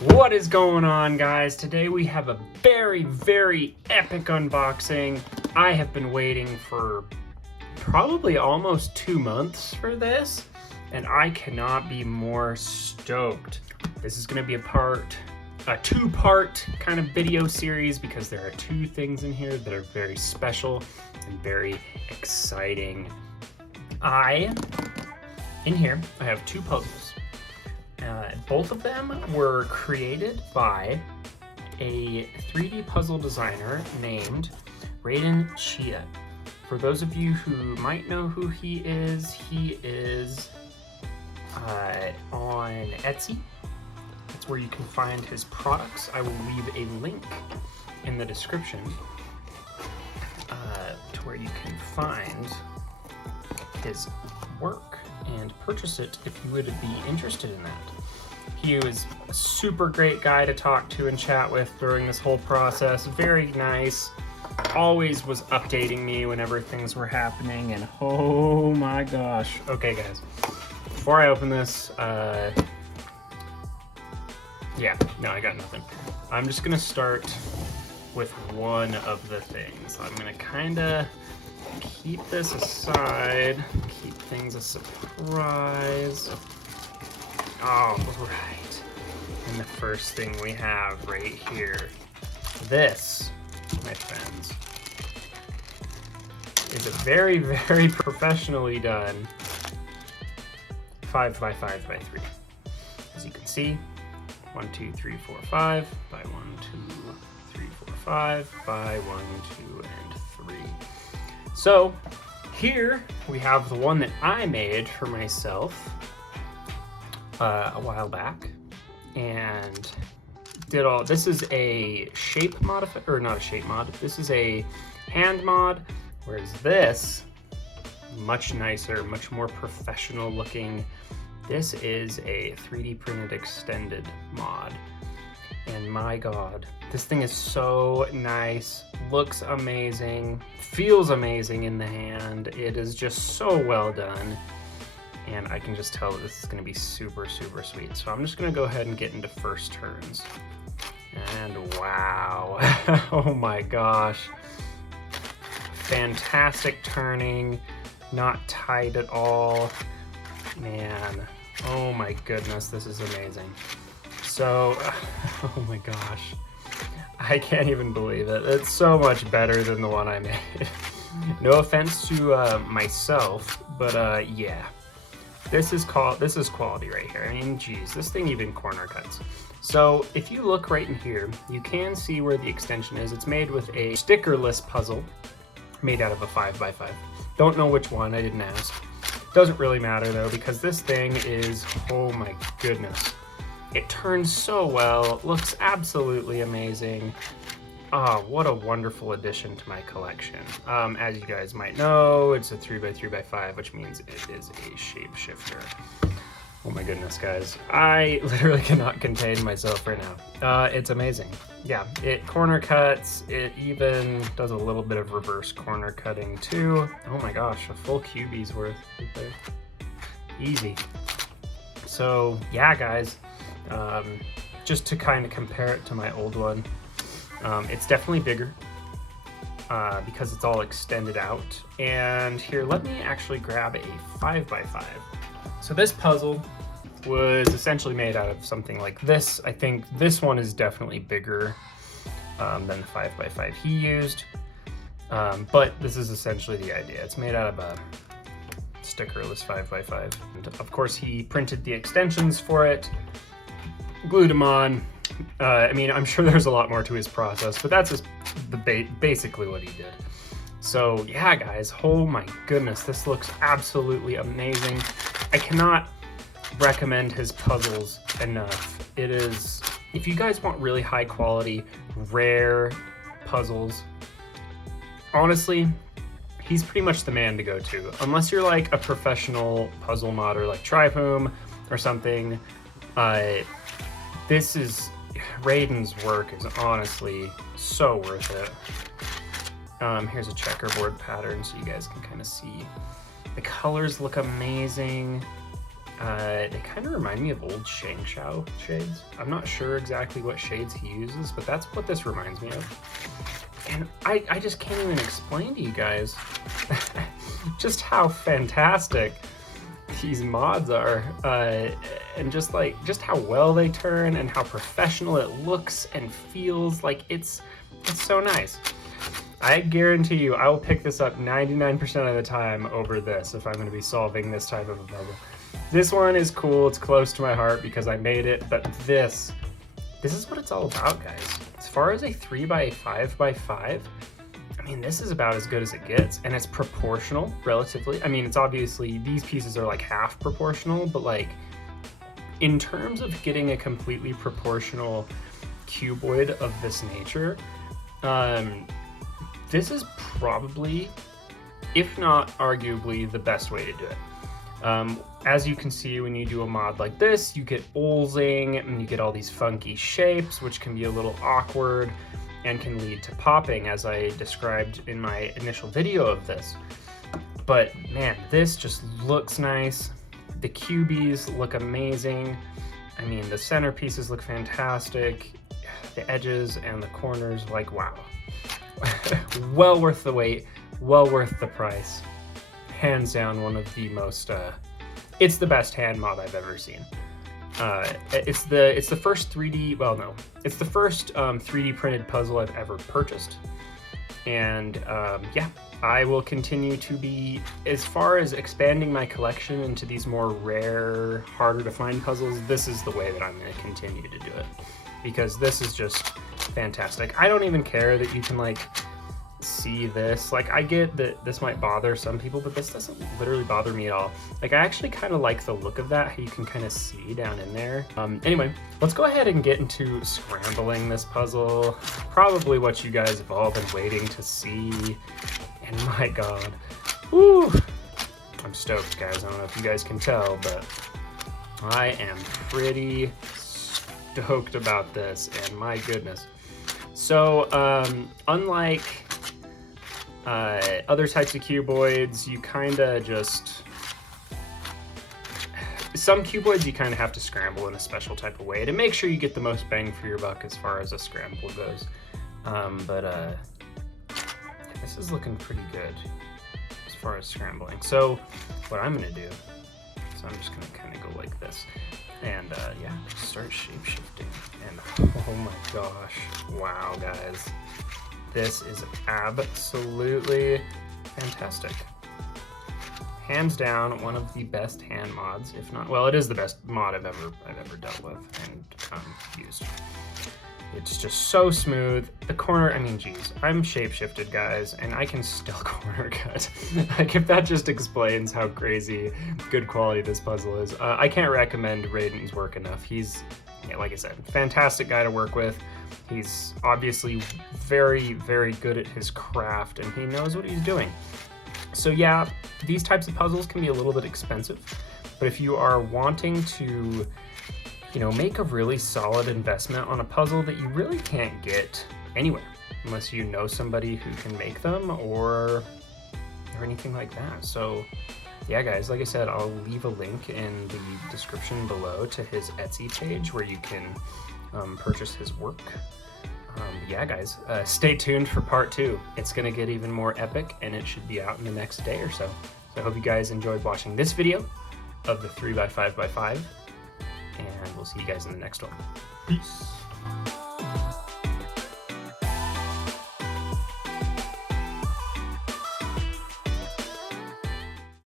What is going on, guys? Today we have a very epic unboxing. I have been waiting for probably almost 2 months for this, and I cannot be more stoked. This is going to be a two-part kind of video series because there are two things in here that are very special and very exciting. In here, I have two puzzles. Both of them were created by a 3D puzzle designer named Reiden. For those of you who might know who he is on Etsy. That's where you can find his products. I will leave a link in the description to where you can find his work and purchase it if you would be interested in that. He was a super great guy to talk to and chat with during this whole process. Very nice. Always was updating me whenever things were happening, and oh my gosh. Okay guys, before I open this, I got nothing. I'm just gonna start with one of the things. I'm gonna kinda keep this aside, keep things a surprise. All right, and the first thing we have right here, this, my friends, is a very professionally done 5x5x3. As you can see, 1, 2, 3, 4, 5 by 1, 2, 3, 4, 5 by 1, 2, and 3. So here we have the one that I made for myself a while back, and this is a shape mod, or not a shape mod, this is a hand mod, whereas this, much nicer, much more professional looking, this is a 3D printed extended mod. And my god, this thing is so nice, looks amazing, feels amazing in the hand. It is just so well done, and I can just tell that this is going to be super sweet. So I'm just going to go ahead and get into first turns. And wow, oh my gosh, fantastic turning, not tight at all, man. Oh my goodness, this is amazing. So, oh my gosh, I can't even believe it. It's so much better than the one I made. No offense to myself, but yeah, this is quality right here. I mean, geez, this thing even corner cuts. So if you look right in here, you can see where the extension is. It's made with a stickerless puzzle made out of a 5x5. Don't know which one, I didn't ask. Doesn't really matter though, because this thing is, oh my goodness. It turns so well, looks absolutely amazing. Oh, what a wonderful addition to my collection. As you guys might know, it's a 3x3x5, which means it is a shapeshifter. Oh my goodness, guys. I literally cannot contain myself right now. It's amazing. Yeah, it corner cuts. It even does a little bit of reverse corner cutting too. Oh my gosh, a full QB's worth right there. Easy. So yeah, guys, just to kind of compare it to my old one, it's definitely bigger because it's all extended out. And here, let me actually grab a 5x5. So this puzzle was essentially made out of something like this. I think this one is definitely bigger than the 5x5 he used, but this is essentially the idea. It's made out of a stickerless 5x5. And of course, he printed the extensions for it, glued them on. I mean, I'm sure there's a lot more to his process, but that's just basically what he did. So yeah, guys, oh my goodness, this looks absolutely amazing. I cannot recommend his puzzles enough. It is, if you guys want really high quality, rare puzzles, honestly, he's pretty much the man to go to. Unless you're like a professional puzzle modder like Trifoom or something, Reiden's work is honestly so worth it. Here's a checkerboard pattern so you guys can kind of see. The colors look amazing. They kind of remind me of old Shang Shao shades. I'm not sure exactly what shades he uses, but that's what this reminds me of. And I just can't even explain to you guys just how fantastic these mods are, and just how well they turn and how professional it looks and feels. Like it's so nice. I guarantee you I will pick this up 99% of the time over this if I'm going to be solving this type of a puzzle. This one is cool, it's close to my heart because I made it, but this is what it's all about, guys. As far as a 3x5x5, I mean, this is about as good as it gets, and it's proportional, relatively. I mean, it's obviously, these pieces are like half proportional, but like, in terms of getting a completely proportional cuboid of this nature, this is probably, if not arguably, the best way to do it. As you can see, when you do a mod like this, you get oilsing and you get all these funky shapes, which can be a little awkward and can lead to popping, as I described in my initial video of this. But man, this just looks nice. The cubies look amazing. I mean, the centerpieces look fantastic. The edges and the corners, like, wow. Well worth the wait, well worth the price. Hands down, one of the most, it's the best hand mod I've ever seen. It's the first 3D, well, no, it's the first 3D printed puzzle I've ever purchased. And yeah, I will continue to be, as far as expanding my collection into these more rare, harder to find puzzles, this is the way that I'm going to continue to do it. Because this is just fantastic. I don't even care that you can like see this. Like, I get that this might bother some people, but this doesn't literally bother me at all. Like, I actually kind of like the look of that, how you can kind of see down in there. Anyway, let's go ahead and get into scrambling this puzzle. Probably what you guys have all been waiting to see. And my god, woo! I'm stoked, guys. I don't know if you guys can tell, but I am pretty stoked about this, and my goodness. So, unlike other types of cuboids, you kind of just... Some cuboids you kind of have to scramble in a special type of way to make sure you get the most bang for your buck as far as a scramble goes. This is looking pretty good as far as scrambling. So, what I'm going to do is I'm just going to kind of go like this. And yeah, start shape-shifting. And oh my gosh, wow, guys. This is absolutely fantastic. Hands down, one of the best hand mods, if not, well, it is the best mod I've ever dealt with and used. It's just so smooth. The corner, I mean, geez, I'm shape-shifted, guys, and I can still corner cut. Like, if that just explains how crazy good quality this puzzle is. I can't recommend Reiden's work enough. He's, yeah, like I said, fantastic guy to work with. He's obviously very, very good at his craft, and he knows what he's doing. So yeah, these types of puzzles can be a little bit expensive, but if you are wanting to, you know, make a really solid investment on a puzzle that you really can't get anywhere unless you know somebody who can make them or anything like that. So yeah, guys, like I said, I'll leave a link in the description below to his Etsy page where you can purchase his work. Yeah, guys, stay tuned for part 2. It's gonna get even more epic, and it should be out in the next day or so. So I hope you guys enjoyed watching this video of the 3x5x5, and we'll see you guys in the next one. Peace.